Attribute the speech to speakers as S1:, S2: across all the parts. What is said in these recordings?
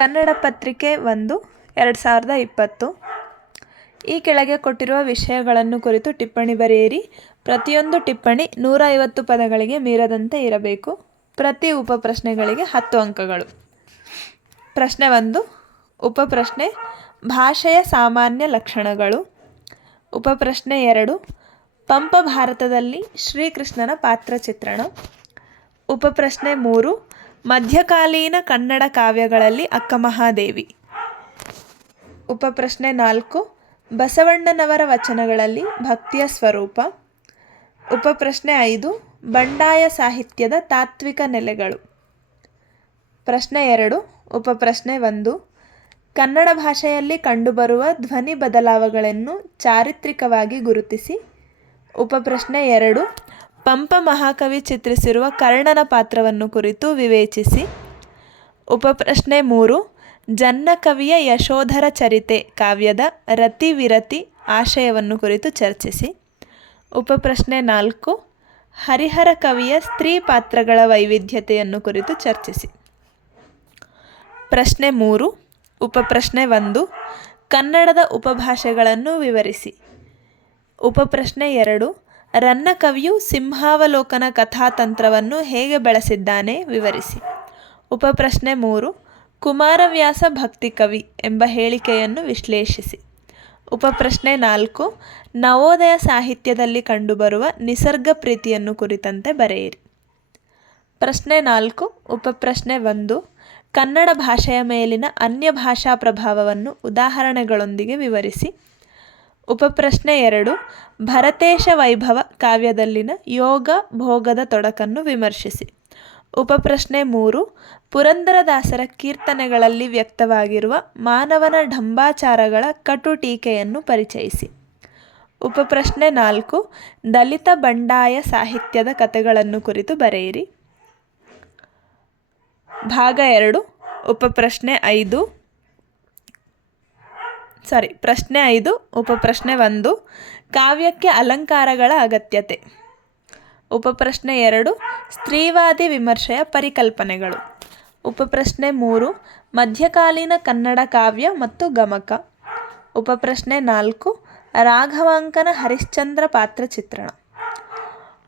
S1: ಕನ್ನಡ ಪತ್ರಿಕೆ ಒಂದು, ಎರಡು ಸಾವಿರದ ಇಪ್ಪತ್ತು. ಈ ಕೆಳಗೆ ಕೊಟ್ಟಿರುವ ವಿಷಯಗಳನ್ನು ಕುರಿತು ಟಿಪ್ಪಣಿ ಬರೆಯಿರಿ. ಪ್ರತಿಯೊಂದು ಟಿಪ್ಪಣಿ ನೂರ ಐವತ್ತು ಪದಗಳಿಗೆ ಮೀರದಂತೆ ಇರಬೇಕು. ಪ್ರತಿ ಉಪಪ್ರಶ್ನೆಗಳಿಗೆ ಹತ್ತು ಅಂಕಗಳು. ಪ್ರಶ್ನೆ ಒಂದು ಉಪಪ್ರಶ್ನೆ ಭಾಷೆಯ ಸಾಮಾನ್ಯ ಲಕ್ಷಣಗಳು. ಉಪಪ್ರಶ್ನೆ ಎರಡು, ಪಂಪ ಭಾರತದಲ್ಲಿ ಶ್ರೀಕೃಷ್ಣನ ಪಾತ್ರ ಚಿತ್ರಣ. ಉಪಪ್ರಶ್ನೆ ಮೂರು ಮಧ್ಯಕಾಲೀನ ಕನ್ನಡ ಕಾವ್ಯಗಳಲ್ಲಿ ಅಕ್ಕಮಹಾದೇವಿ. ಉಪಪ್ರಶ್ನೆ ನಾಲ್ಕು. ಬಸವಣ್ಣನವರ ವಚನಗಳಲ್ಲಿ ಭಕ್ತಿಯ ಸ್ವರೂಪ. ಉಪಪ್ರಶ್ನೆ ಐದು. ಬಂಡಾಯ ಸಾಹಿತ್ಯದ ತಾತ್ವಿಕ ನೆಲೆಗಳು. ಪ್ರಶ್ನೆ ಎರಡು. ಉಪಪ್ರಶ್ನೆ ಒಂದು. ಕನ್ನಡ ಭಾಷೆಯಲ್ಲಿ ಕಂಡುಬರುವ ಧ್ವನಿ ಬದಲಾವಗಳನ್ನು ಚಾರಿತ್ರಿಕವಾಗಿ ಗುರುತಿಸಿ. ಉಪಪ್ರಶ್ನೆ ಎರಡು. ಪಂಪ ಮಹಾಕವಿ ಚಿತ್ರಿಸಿರುವ ಕರ್ಣನ ಪಾತ್ರವನ್ನು ಕುರಿತು ವಿವೇಚಿಸಿ. ಉಪಪ್ರಶ್ನೆ ಮೂರು, ಜನ್ನ ಕವಿಯ ಯಶೋಧರ ಚರಿತೆ ಕಾವ್ಯದ ರತಿ ವಿರತಿ ಆಶಯವನ್ನು ಕುರಿತು ಚರ್ಚಿಸಿ. ಉಪಪ್ರಶ್ನೆ ನಾಲ್ಕು, ಹರಿಹರ ಕವಿಯ ಸ್ತ್ರೀ ಪಾತ್ರಗಳ ವೈವಿಧ್ಯತೆಯನ್ನು ಕುರಿತು ಚರ್ಚಿಸಿ. ಪ್ರಶ್ನೆ ಮೂರು, ಉಪಪ್ರಶ್ನೆ ಒಂದು, ಕನ್ನಡದ ಉಪಭಾಷೆಗಳನ್ನು ವಿವರಿಸಿ. ಉಪಪ್ರಶ್ನೆ ಎರಡು ರನ್ನ ಕವಿಯು ಸಿಂಹಾವಲೋಕನ ಕಥಾತಂತ್ರವನ್ನು ಹೇಗೆ ಬಳಸಿದ್ದಾನೆ ವಿವರಿಸಿ. ಉಪಪ್ರಶ್ನೆ ಮೂರು, ಕುಮಾರವ್ಯಾಸ ಭಕ್ತಿ ಕವಿ ಎಂಬ ಹೇಳಿಕೆಯನ್ನು ವಿಶ್ಲೇಷಿಸಿ. ಉಪಪ್ರಶ್ನೆ ನಾಲ್ಕು, ನವೋದಯ ಸಾಹಿತ್ಯದಲ್ಲಿ ಕಂಡುಬರುವ ನಿಸರ್ಗ ಪ್ರೀತಿಯನ್ನು ಕುರಿತಂತೆ ಬರೆಯಿರಿ. ಪ್ರಶ್ನೆ ನಾಲ್ಕು, ಉಪಪ್ರಶ್ನೆ ಒಂದು, ಕನ್ನಡ ಭಾಷೆಯ ಮೇಲಿನ ಅನ್ಯ ಭಾಷಾ ಪ್ರಭಾವವನ್ನು ಉದಾಹರಣೆಗಳೊಂದಿಗೆ ವಿವರಿಸಿ. ಉಪಪ್ರಶ್ನೆ ಎರಡು, ಭರತೇಶ ವೈಭವ ಕಾವ್ಯದಲ್ಲಿನ ಯೋಗ ಭೋಗದ ತೊಡಕನ್ನು ವಿಮರ್ಶಿಸಿ. ಉಪಪ್ರಶ್ನೆ ಮೂರು, ಪುರಂದರದಾಸರ ಕೀರ್ತನೆಗಳಲ್ಲಿ ವ್ಯಕ್ತವಾಗಿರುವ ಮಾನವನ ಢಂಬಾಚಾರಗಳ ಕಟು ಟೀಕೆಯನ್ನು ಪರಿಚಯಿಸಿ. ಉಪಪ್ರಶ್ನೆ ನಾಲ್ಕು, ದಲಿತ ಬಂಡಾಯ ಸಾಹಿತ್ಯದ ಕಥೆಗಳನ್ನು ಕುರಿತು ಬರೆಯಿರಿ. ಭಾಗ ಎರಡು, ಉಪಪ್ರಶ್ನೆ ಐದು ಸಾರಿ, ಪ್ರಶ್ನೆ ಐದು, ಉಪಪ್ರಶ್ನೆ ಒಂದು. ಕಾವ್ಯಕ್ಕೆ ಅಲಂಕಾರಗಳ ಅಗತ್ಯತೆ. ಉಪಪ್ರಶ್ನೆ ಎರಡು, ಸ್ತ್ರೀವಾದಿ ವಿಮರ್ಶೆಯ ಪರಿಕಲ್ಪನೆಗಳು. ಉಪಪ್ರಶ್ನೆ ಮೂರು, ಮಧ್ಯಕಾಲೀನ ಕನ್ನಡ ಕಾವ್ಯ ಮತ್ತು ಗಮಕ. ಉಪಪ್ರಶ್ನೆ ನಾಲ್ಕು, ರಾಘವಾಂಕನ ಹರಿಶ್ಚಂದ್ರ ಪಾತ್ರ ಚಿತ್ರಣ.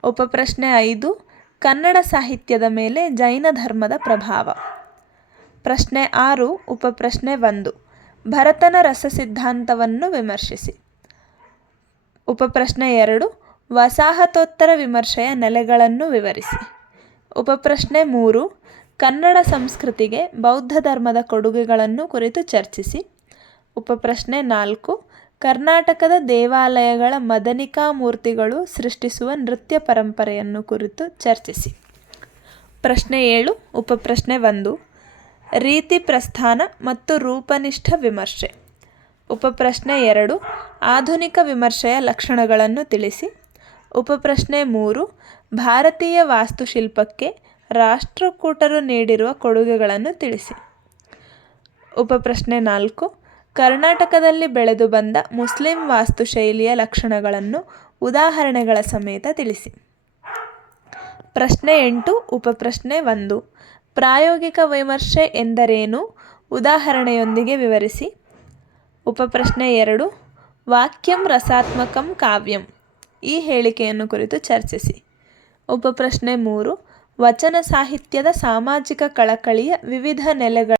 S1: ಉಪಪ್ರಶ್ನೆ ಐದು, ಕನ್ನಡ ಸಾಹಿತ್ಯದ ಮೇಲೆ ಜೈನ ಧರ್ಮದ ಪ್ರಭಾವ. ಪ್ರಶ್ನೆ ಆರು, ಉಪಪ್ರಶ್ನೆ ಒಂದು. ಭರತನ ರಸ ಸಿದ್ಧಾಂತವನ್ನು ವಿಮರ್ಶಿಸಿ. ಉಪಪ್ರಶ್ನೆ ಎರಡು, ವಸಾಹತೋತ್ತರ ವಿಮರ್ಶೆಯ ನೆಲೆಗಳನ್ನು ವಿವರಿಸಿ. ಉಪಪ್ರಶ್ನೆ ಮೂರು, ಕನ್ನಡ ಸಂಸ್ಕೃತಿಗೆ ಬೌದ್ಧ ಧರ್ಮದ ಕೊಡುಗೆಗಳನ್ನು ಕುರಿತು ಚರ್ಚಿಸಿ. ಉಪಪ್ರಶ್ನೆ ನಾಲ್ಕು, ಕರ್ನಾಟಕದ ದೇವಾಲಯಗಳ ಮದನಿಕಾ ಮೂರ್ತಿಗಳು ಸೃಷ್ಟಿಸುವ ನೃತ್ಯ ಪರಂಪರೆಯನ್ನು ಕುರಿತು ಚರ್ಚಿಸಿ. ಪ್ರಶ್ನೆ ಏಳು, ಉಪಪ್ರಶ್ನೆ ಒಂದು ರೀತಿ ಪ್ರಸ್ಥಾನ ಮತ್ತು ರೂಪನಿಷ್ಠ ವಿಮರ್ಶೆ. ಉಪಪ್ರಶ್ನೆ ಎರಡು, ಆಧುನಿಕ ವಿಮರ್ಶೆಯ ಲಕ್ಷಣಗಳನ್ನು ತಿಳಿಸಿ. ಉಪಪ್ರಶ್ನೆ ಮೂರು, ಭಾರತೀಯ ವಾಸ್ತುಶಿಲ್ಪಕ್ಕೆ ರಾಷ್ಟ್ರಕೂಟರು ನೀಡಿರುವ ಕೊಡುಗೆಗಳನ್ನು ತಿಳಿಸಿ. ಉಪಪ್ರಶ್ನೆ ನಾಲ್ಕು, ಕರ್ನಾಟಕದಲ್ಲಿ ಬೆಳೆದು ಬಂದ ಮುಸ್ಲಿಂ ವಾಸ್ತುಶೈಲಿಯ ಲಕ್ಷಣಗಳನ್ನು ಉದಾಹರಣೆಗಳ ಸಮೇತ ತಿಳಿಸಿ. ಪ್ರಶ್ನೆ ಎಂಟು, ಉಪಪ್ರಶ್ನೆ ಒಂದು ಪ್ರಾಯೋಗಿಕ ವಿಮರ್ಶೆ ಎಂದರೇನು? ಉದಾಹರಣೆಯೊಂದಿಗೆ ವಿವರಿಸಿ. ಉಪಪ್ರಶ್ನೆ ಎರಡು, ವಾಕ್ಯಂ ರಸಾತ್ಮಕಂ ಕಾವ್ಯಂ. ಈ ಹೇಳಿಕೆಯನ್ನು ಕುರಿತು ಚರ್ಚಿಸಿ. ಉಪಪ್ರಶ್ನೆ ಮೂರು, ವಚನ ಸಾಹಿತ್ಯದ ಸಾಮಾಜಿಕ ಕಳಕಳಿಯ ವಿವಿಧ ನೆಲೆಗಳ